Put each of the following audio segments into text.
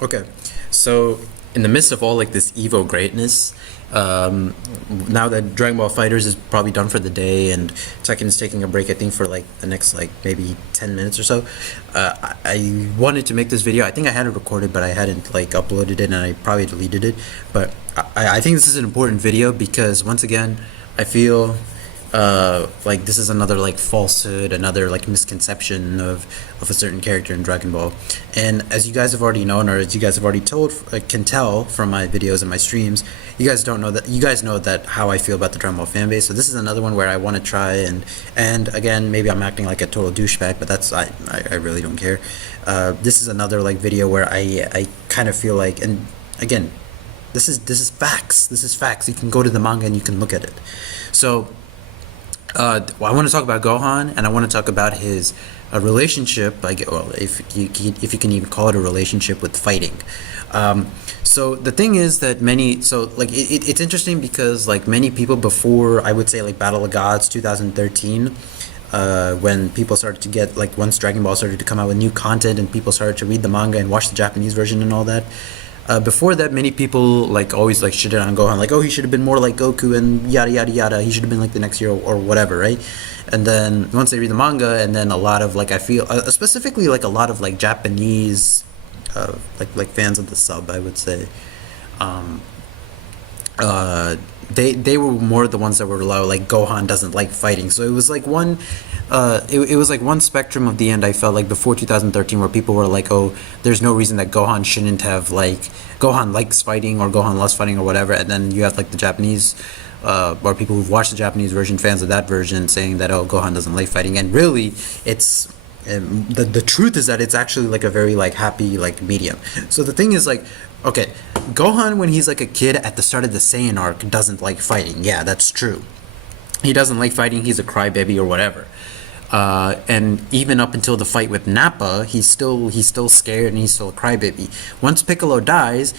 Okay, so in the midst of all like this Evo greatness, now that Dragon Ball Fighters is probably done for the day, and Tekken is taking a break, I think for like the next like maybe 10 minutes or so. I wanted to make this video. I think I had it recorded, but I hadn't like uploaded it, and I probably deleted it. But I think this is an important video because once again, I feel like this is another like falsehood, another like misconception of a certain character in Dragon Ball. And as you guys have already known, or as you guys have already told, can tell from my videos and my streams, you guys know that how I feel about the Dragon Ball fan base. So this is another one where I want to try and again, maybe I'm acting like a total douchebag, but that's I really don't care. This is another like video where I kind of feel like, and again, this is facts. This is facts. You can go to the manga and you can look at it. So well, I want to talk about Gohan, and I want to talk about his relationship. Like, well, if you can even call it a relationship with fighting. So the thing is that it's interesting because like many people before, I would say like Battle of Gods 2013. When people started to get like, once Dragon Ball started to come out with new content and people started to read the manga and watch the Japanese version and all that, before that, many people like always like shitted on Gohan, like, oh, he should have been more like Goku and yada yada yada. He should have been like the next hero or whatever, right? And then once they read the manga, and then a lot of like, I feel specifically like a lot of like Japanese, like fans of the sub, I would say, um, they were more the ones that were low, like Gohan doesn't like fighting. So it was like one it was like one spectrum of the end, I felt like, before 2013, where people were like, oh, there's no reason that Gohan shouldn't have, like, Gohan likes fighting or Gohan loves fighting or whatever. And then you have like the Japanese or people who've watched the Japanese version, fans of that version, saying that, oh, Gohan doesn't like fighting. And really, it's the truth is that it's actually like a very like happy like medium. So the thing is like, okay, Gohan when he's like a kid at the start of the Saiyan arc doesn't like fighting. Yeah, that's true. He doesn't like fighting. He's a crybaby or whatever. And even up until the fight with Nappa, he's still scared and he's still a crybaby. Once Piccolo dies,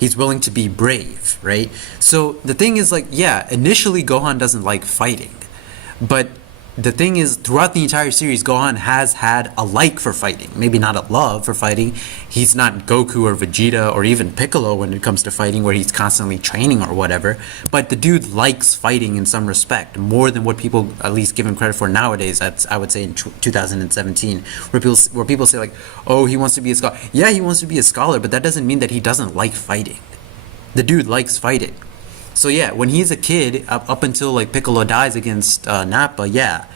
he's willing to be brave, right? So the thing is like, yeah, initially Gohan doesn't like fighting, but the thing is, throughout the entire series, Gohan has had a like for fighting. Maybe not a love for fighting. He's not Goku or Vegeta or even Piccolo when it comes to fighting, where he's constantly training or whatever. But the dude likes fighting in some respect, more than what people at least give him credit for nowadays. That's, I would say, in 2017, where people say like, oh, he wants to be a scholar. Yeah, he wants to be a scholar, but that doesn't mean that he doesn't like fighting. The dude likes fighting. So yeah, when he's a kid, up until like Piccolo dies against Nappa, yeah,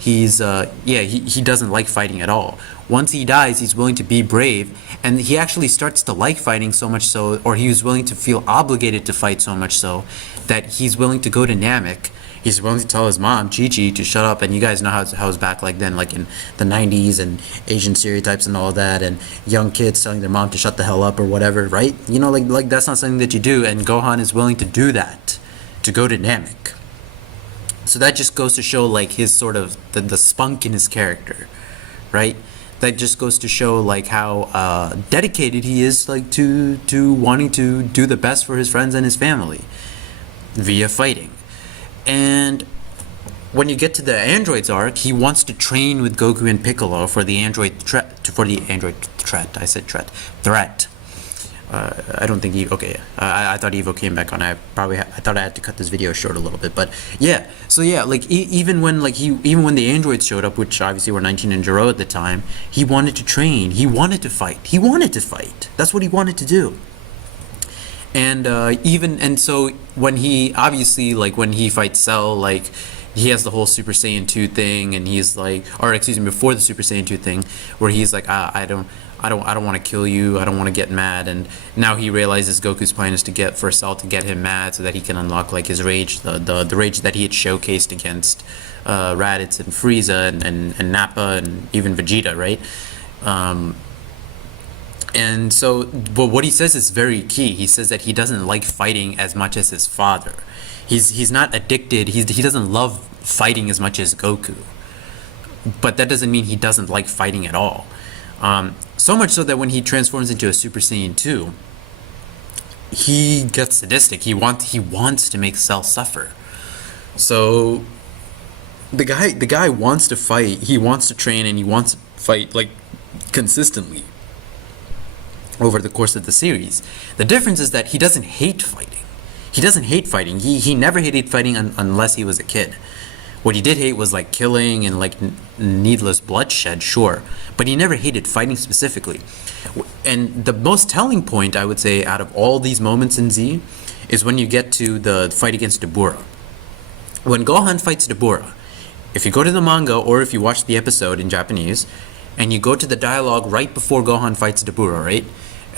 he doesn't like fighting at all. Once he dies, he's willing to be brave, and he actually starts to like fighting so much so, or he was willing to feel obligated to fight so much so, that he's willing to go to Namek. He's willing to tell his mom, Chi-Chi, to shut up. And you guys know how it was back like then, like in the 90s, and Asian stereotypes and all that, and young kids telling their mom to shut the hell up or whatever, right? You know, like that's not something that you do, and Gohan is willing to do that, to go to Namek. So that just goes to show like his sort of the spunk in his character, right? That just goes to show like how dedicated he is, like to wanting to do the best for his friends and his family via fighting. And when you get to the androids arc, he wants to train with Goku and Piccolo for the android threat. I said threat. I don't think Evo. Okay, I thought Evo came back on. I thought I had to cut this video short a little bit, but yeah. So yeah, like even when the androids showed up, which obviously were 19 and Jiro at the time, he wanted to train. He wanted to fight. That's what he wanted to do. And so when he obviously, like, when he fights Cell, like, he has the whole Super Saiyan 2 thing, and he's like, or excuse me, before the Super Saiyan 2 thing, where he's like, I don't want to kill you, I don't want to get mad. And now he realizes Goku's plan is to get for Cell to get him mad so that he can unlock like his rage, the rage that he had showcased against Raditz and Frieza and Nappa and even Vegeta, right? And so, but what he says is very key. He says that he doesn't like fighting as much as his father. He's not addicted. He doesn't love fighting as much as Goku. But that doesn't mean he doesn't like fighting at all. So much so that when he transforms into a Super Saiyan 2, he gets sadistic. He wants to make Cell suffer. So the guy wants to fight. He wants to train, and he wants to fight like consistently. over the course of the series. The difference is that he doesn't hate fighting. He doesn't hate fighting. He never hated fighting unless he was a kid. What he did hate was like killing and like needless bloodshed, sure, but he never hated fighting specifically. And the most telling point, I would say, out of all these moments in Z is when you get to the fight against Dabura. When Gohan fights Dabura, if you go to the manga or if you watch the episode in Japanese and you go to the dialogue right before Gohan fights Dabura, right?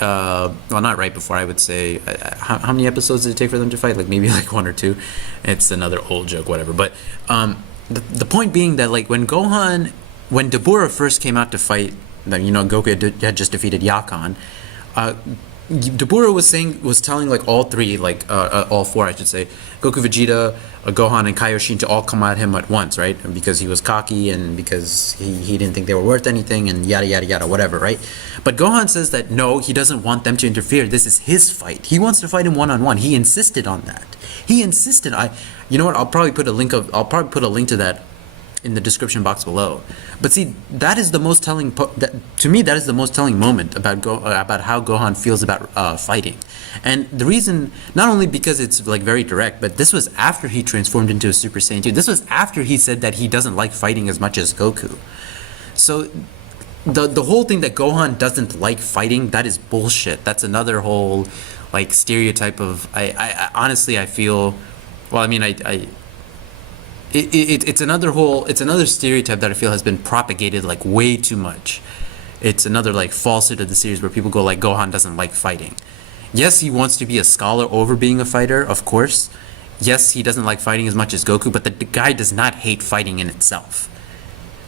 Well, not right before, I would say. How many episodes did it take for them to fight? Like maybe like 1 or 2. It's another old joke, whatever. But the point being that like when Dabura first came out to fight, Goku had just defeated Yakan. Dabura was telling like all four, I should say, Goku, Vegeta, Gohan, and Kaioshin to all come at him at once, right? Because he was cocky and because he didn't think they were worth anything and yada yada yada, whatever, right? But Gohan says that no, he doesn't want them to interfere. This is his fight. He wants to fight him one-on-one. He insisted on that. He insisted. You know what? I'll probably put a link to that in the description box below. But see, that is the most telling. To me, that is the most telling moment about how Gohan feels about fighting, and the reason not only because it's like very direct, but this was after he transformed into a Super Saiyan 2. This was after he said that he doesn't like fighting as much as Goku. So the whole thing that Gohan doesn't like fighting, that is bullshit. That's another whole like stereotype of. I honestly I feel. Well, I mean It's another stereotype that I feel has been propagated like way too much. It's another like falsehood of the series where people go like Gohan doesn't like fighting. Yes, he wants to be a scholar over being a fighter, of course. Yes, he doesn't like fighting as much as Goku, but the guy does not hate fighting in itself.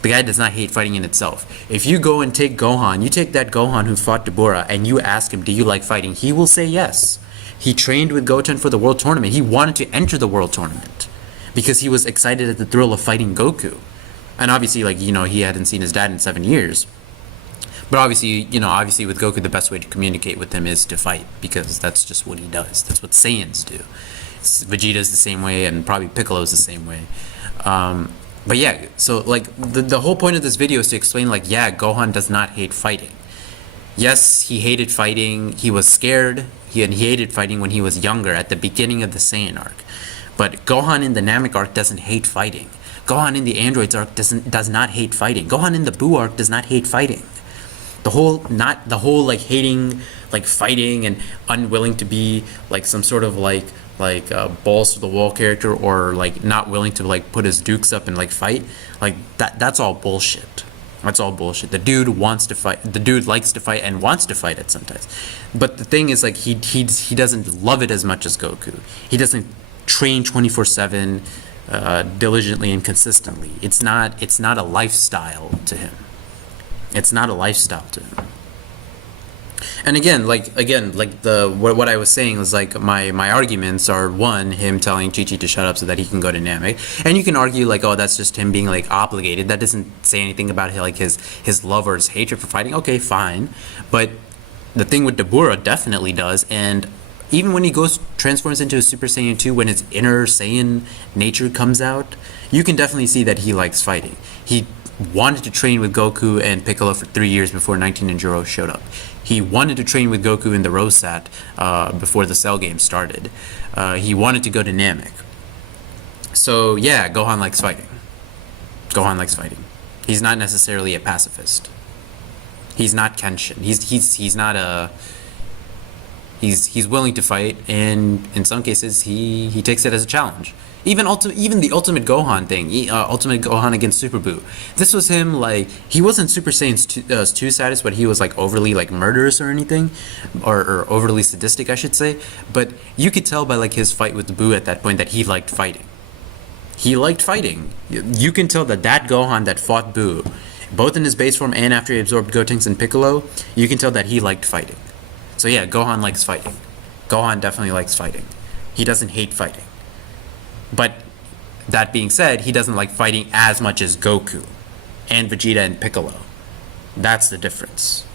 The guy does not hate fighting in itself. If you go and take Gohan, you take that Gohan who fought Dabura and you ask him, do you like fighting? He will say yes. He trained with Goten for the world tournament. He wanted to enter the world tournament because he was excited at the thrill of fighting Goku. And obviously, like, he hadn't seen his dad in 7 years. But obviously with Goku, the best way to communicate with him is to fight, because that's just what he does. That's what Saiyans do. Vegeta's the same way, and probably Piccolo's the same way. But yeah, so like the whole point of this video is to explain, like, yeah, Gohan does not hate fighting. Yes, he hated fighting. He was scared. He hated fighting when he was younger, at the beginning of the Saiyan arc. But Gohan in the Namek arc doesn't hate fighting. Gohan in the Androids arc does not hate fighting. Gohan in the Buu arc does not hate fighting. The whole like hating, like fighting and unwilling to be like some sort of like balls to the wall character, or like not willing to like put his dukes up and like fight, like that's all bullshit. That's all bullshit. The dude wants to fight. The dude likes to fight and wants to fight it sometimes. But the thing is, like, he doesn't love it as much as Goku. He doesn't train 24/7 diligently and consistently. It's not a lifestyle to him. It's not a lifestyle to him. And what I was saying was like my arguments are, one, him telling Chi-Chi to shut up so that he can go to Namek, and you can argue like, oh, that's just him being like obligated. That doesn't say anything about like his love or his hatred for fighting. Okay, fine, but the thing with Dabura definitely does. And even when he transforms into a Super Saiyan 2, when his inner Saiyan nature comes out, you can definitely see that he likes fighting. He wanted to train with Goku and Piccolo for 3 years before 19 and Juro showed up. He wanted to train with Goku in the Rosat before the Cell game started. He wanted to go to Namek. So yeah, Gohan likes fighting. Gohan likes fighting. He's not necessarily a pacifist. He's not Kenshin. He's not a... He's willing to fight, and in some cases he takes it as a challenge. Even the Ultimate Gohan thing, Ultimate Gohan against Super Buu. This was him, like, he wasn't Super Saiyan 2 status, but he was like overly like murderous or anything, or overly sadistic, I should say. But you could tell by like his fight with Buu at that point that he liked fighting. He liked fighting. You can tell that Gohan that fought Buu, both in his base form and after he absorbed Gotenks and Piccolo, you can tell that he liked fighting. So yeah, Gohan likes fighting. Gohan definitely likes fighting. He doesn't hate fighting. But that being said, he doesn't like fighting as much as Goku and Vegeta and Piccolo. That's the difference.